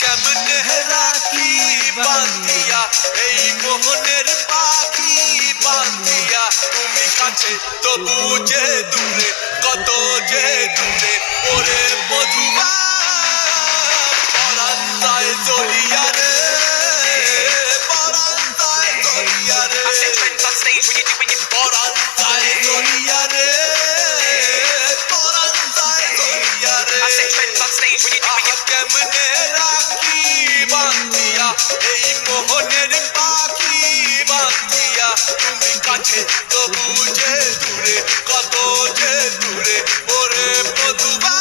কেমনে রাখি বান্ধিয়া এই মোহনের পাখি বান্ধিয়া তুমি কাছে তবু যে দূরে কত যে দূরে ওরে মধুবা পরাণ যায় জড়িয়া রে পরাণ যায় জড়িয়া রে পরাণ যায় জড়িয়া রে পরাণ যায় জড়িয়া রে কেমনে রাখি বান্ধিয়া এই মোহনের পাখি বান্ধিয়া তুমি কাছে তবু যে দূরে কত যে দূরে ওরে মধুবা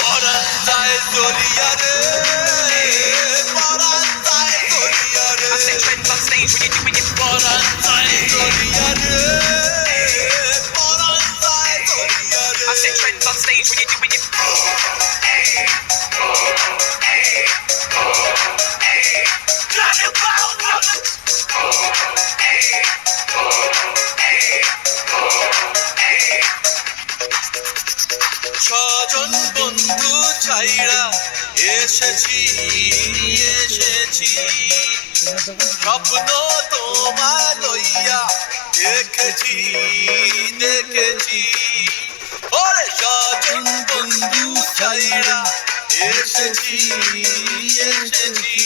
পরাণ যায় জড়িয়া রে পরাণ যায় জড়িয়া রে পরাণ যায় জড়িয়া রে পরাণ যায় জড়িয়া রে ছজন বন্ধু ছাইরা এসেছি এসেছি স্বপ্ন তোমার লইয়া দেখেছি দেখেছি ওরে ছজন বন্ধু ছাইরা এসেছি এসেছি